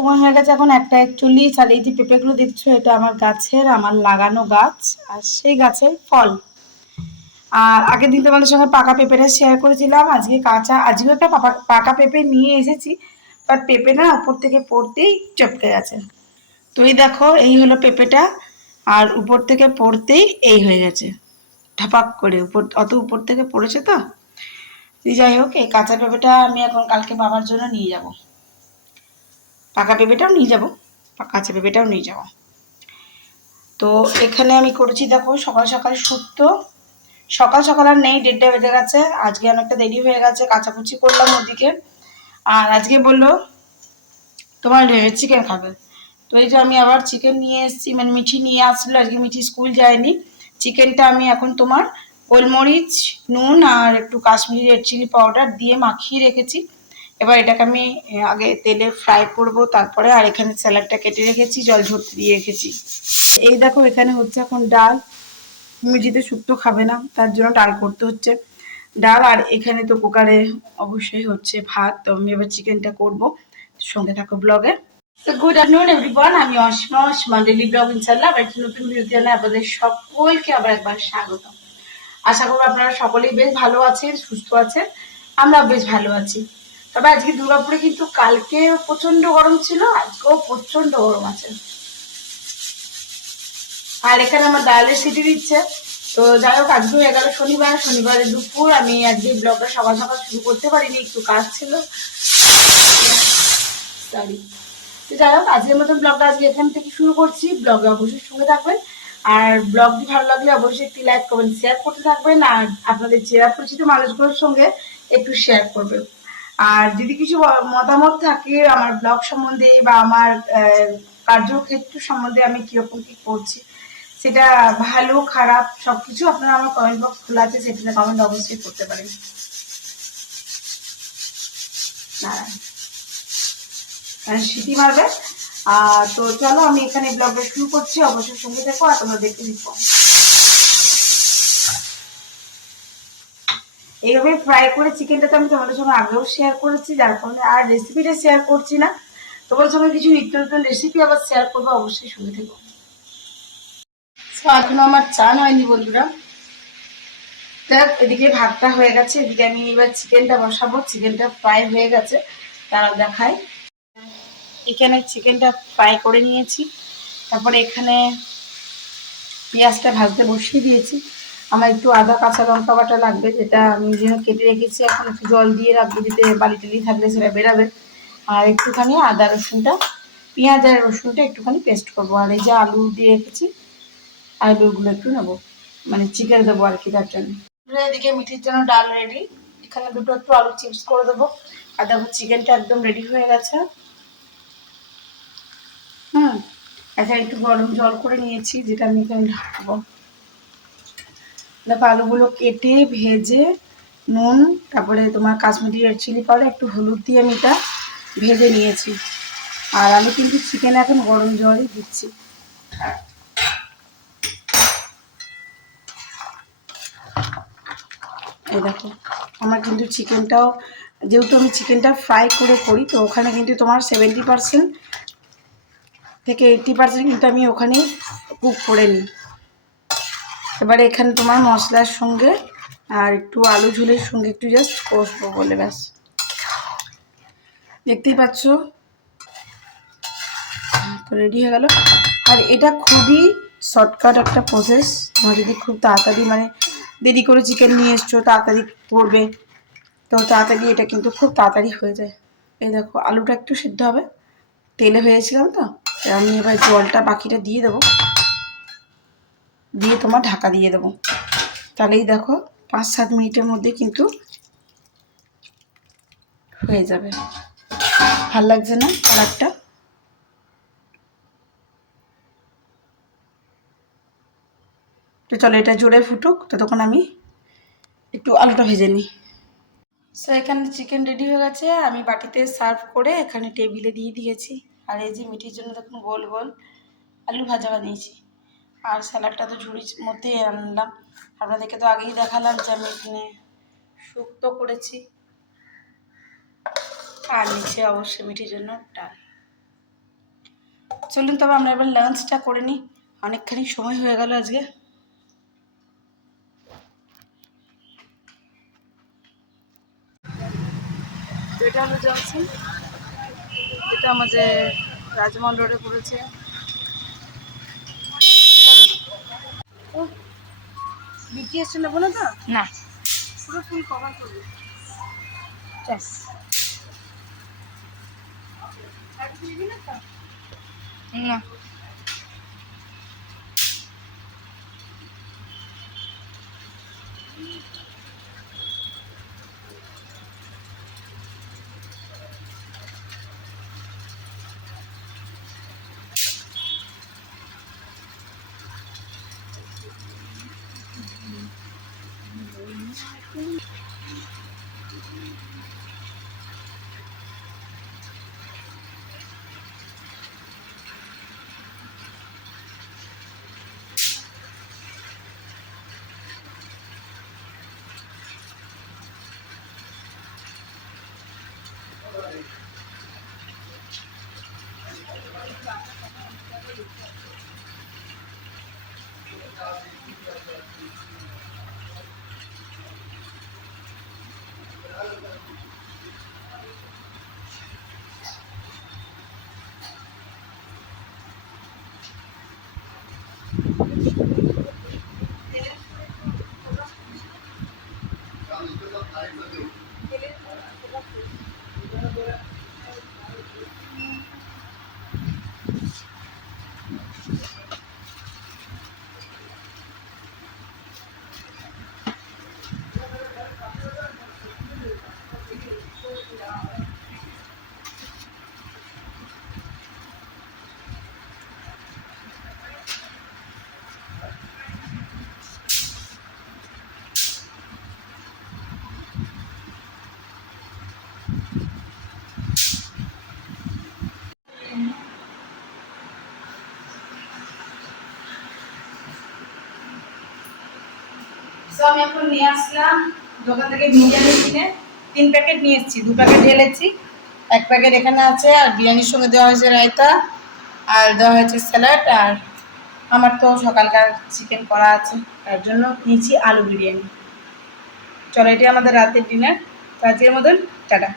সময় হয়ে গেছে এখন 1:41। আর এই যে পেঁপেগুলো দেখছো এটা আমার গাছের, আমার লাগানো গাছ, আর সেই গাছের ফল। আর আগের দিন তোমাদের সঙ্গে পাকা পেঁপেটা শেয়ার করেছিলাম, আজকে কাঁচা, আজকেও একটা পাকা পেঁপে নিয়ে এসেছি, বাট পেঁপে না উপর থেকে পড়তেই চটকে গেছে। তো এই দেখো এই হলো পেঁপেটা, আর উপর থেকে পড়তেই এই হয়ে গেছে, ঠাপাক করে উপর, অত উপর থেকে পড়েছে তো। যাই হোক, এই কাঁচা পেঁপেটা আমি এখন কালকে বাবার জন্য নিয়ে যাব, পাকা পেঁপেটাও নিয়ে যাব, কাঁচা পেঁপেটাও নিয়ে যাব। তো এখানে আমি করেছি দেখো সকাল সকাল শুক্তো। সকাল সকাল আর নেই, 1:30 বেজে গেছে, আজকে অনেকটা দেরি হয়ে গেছে, কাচাকুচি করলাম ওদিকে। আর আজকে বললো তোমার চিকেন খাবে, তো এই যে আমি আবার চিকেন নিয়ে এসেছি, মানে মিঠি নিয়ে আসলো, আজকে মিঠি স্কুল যায়নি। চিকেনটা আমি এখন তোমার গোলমরিচ, নুন আর একটু কাশ্মীরি রেড চিলি পাউডার দিয়ে মাখিয়ে রেখেছি। এবার এটাকে আমি আগে তেলে ফ্রাই করব, তারপরে আর এখানে স্যালাডটা কেটে রেখেছি, জল ঝরতে দিয়ে রেখেছি। এই দেখো এখানে হচ্ছে এখন ডাল, মিঠিতে শুক্তো খাবে না, তার জন্য ডাল করতে হচ্ছে, ডাল। আর এখানে তো কুকারে অবশ্যই হচ্ছে ভাত, তো আমি এবার চিকেনটা করবো, সঙ্গে থাকো ব্লগে। তো গুড আফটারনুন এভরিওয়ান, আমি অসীমা, অসীমা ডেইলি ব্লগ ইনশাআল্লাহ আবার একটি নতুন ভিডিও জানাই আপনাদের সকলকে আবার একবার স্বাগত। আশা করবো আপনারা সকলেই বেশ ভালো আছেন, সুস্থ আছেন, আমরাও বেশ ভালো আছি। তবে আজকে দুর্গাপুরে কিন্তু কালকে প্রচন্ড গরম ছিল, আজকেও প্রচন্ড গরম আছে। আর এখানে আমার ডায়ালের সিটি দিচ্ছে। তো যাই হোক, আজকে হয়ে গেল শনিবার, শনিবারের দুপুর, আমি আজকে ব্লগটা সকাল সকাল শুরু করতে পারিনি, একটু কাজ ছিল, সরি। তো যাই হোক, আজকের মতো ব্লগটা আজকে এখান থেকে শুরু করছি, ব্লগে অবশ্যই সঙ্গে থাকবেন। আর ব্লগটি ভালো লাগলে অবশ্যই একটি লাইক, কমেন্ট, শেয়ার করতে থাকবেন, আর আপনাদের চেনা পরিচিত মানুষগুলোর সঙ্গে একটু শেয়ার করবেন। আর যদি কিছু মতামত থাকে আমার ব্লগ সম্বন্ধে বা আমার কার্যক্ষেত্র সম্বন্ধে, আমি কিরকম কি করছি, সেটা ভালো খারাপ সবকিছু আপনারা আমার কমেন্ট বক্স খোলা আছে, সেটাতে কমেন্ট অবশ্যই করতে পারেন। সিটি মারবে। তো চলো আমি এখানে ব্লগটা শুরু করছি, অবশ্যই সঙ্গে দেখো আর তোমরা দেখতে দিচ্ছ। এইভাবে ফ্রাই করে চিকেনটা তো আমি তোমাদের সঙ্গে আগেও শেয়ার করেছি, যার কারণে আর রেসিপিটা শেয়ার করছি না। তোমাদের সঙ্গে কিছু নিত্য নতুন রেসিপি আবার শেয়ার করবো, অবশ্যই সঙ্গে থেকো। এখনো আমার চান হয়নি বন্ধুরা। দেখ এদিকে ভাতটা হয়ে গেছে, এদিকে আমি এবার চিকেনটা বসাবো, চিকেনটা ফ্রাই হয়ে গেছে, তারা দেখায়। এখানে চিকেনটা ফ্রাই করে নিয়েছি, তারপরে এখানে পেঁয়াজটা ভাজতে বসিয়ে দিয়েছি। আমার একটু আদা কাঁচা লঙ্কা বাটা লাগবে, যেটা আমি যেন কেটে রেখেছি, এখন একটু জল দিয়ে রাখবো, দিতে বালি টালি থাকলে সেটা বেরাবে। আর একটুখানি আদা রসুনটা, পেঁয়াজ আর রসুনটা একটুখানি পেস্ট করবো। আর এই যে আলু দিয়ে রেখেছি, আলুগুলো একটু নেবো, মানে চিকেন দেবো আর কি, তার জন্য। এদিকে মিঠির জন্য ডাল রেডি, এখানে দুটো একটু আলু চিপস করে দেবো। আর দেখো চিকেনটা একদম রেডি হয়ে গেছে। আচ্ছা, একটু গরম জল করে নিয়েছি, যেটা আমি এখানে ঢাকবো। দেখো আলুগুলো কেটে ভেজে নুন, তারপরে তোমার কাশ্মীরি রেড চিলি পাউডার, একটু হলুদ দিয়ে আমি এটা ভেজে নিয়েছি। আর আমি কিন্তু চিকেন এখন গরম জলই দিচ্ছি। এই দেখো আমার কিন্তু চিকেনটাও, যেহেতু আমি চিকেনটা ফ্রাই করে করি, তো ওখানে কিন্তু তোমার 70% থেকে 80% কিন্তু আমি ওখানে কুক করে নিই। এবারে এখানে তোমার মশলার সঙ্গে আর একটু আলু ঝোলের সঙ্গে একটু জাস্ট কষবো বলে, ব্যাস। দেখতেই পাচ্ছ রেডি হয়ে গেল। আর এটা খুবই শর্টকাট একটা প্রসেস, তোমার যদি খুব তাড়াতাড়ি, মানে দেরি করে চিকেন নিয়ে এসছো, তাড়াতাড়ি করবে, তো তাড়াতাড়ি এটা কিন্তু খুব তাড়াতাড়ি হয়ে যায়। এই দেখো আলুটা একটু সিদ্ধ হবে, তেলে হয়েছিলাম তো, আমি এবার জলটা বাকিটা দিয়ে দেবো, দিয়ে তোমার ঢাকা দিয়ে দেবো। তাহলেই দেখো 5-7 মিনিটের মধ্যে কিন্তু হয়ে যাবে। ভাল লাগছে না কালারটা? তো চলো এটা জোরে ফুটুক, ততক্ষণ আমি একটু আলুটা ভেজে নিই। সো এখানে চিকেন রেডি হয়ে গেছে, আমি বাটিতে সার্ভ করে এখানে টেবিলে দিয়ে দিয়েছি। আর এই যে মিঠির জন্য দেখুন গোল গোল আলু ভাজা বানিয়েছি। আর স্যালাডটা তো ঝুড়ির মধ্যেই আনলাম, আপনাদেরকে তো আগেই দেখালাম যে আমি এখানে শুক্তো করেছি। আর নিচে অবশ্যই মিঠির জন্য ডাল। চলুন তবে আমরা এবার লাঞ্চটা করে নিই, অনেকখানি সময় হয়ে গেল আজকে। এটা হলো জংশন, এটা আমাদের রাজমহল রোডে পড়েছে। ও বিটিএস নেবো না তো, না পুরো ফুল কভার করবে। না তো আমি এখন নিয়ে আসলাম দোকান থেকে বিরিয়ানি কিনে 3 প্যাকেট নিয়ে এসেছি, 2 প্যাকেট ঢেলেছি, 1 প্যাকেট এখানে আছে। আর বিরিয়ানির সঙ্গে দেওয়া হয়েছে রায়তা, আর দেওয়া হয়েছে স্যালাড, আর আমার তো সকালকার চিকেন করা আছে, তার জন্য নিয়েছি আলু বিরিয়ানি। চলো এটি আমাদের রাতের ডিনার। তো আজকের মতন টাটা।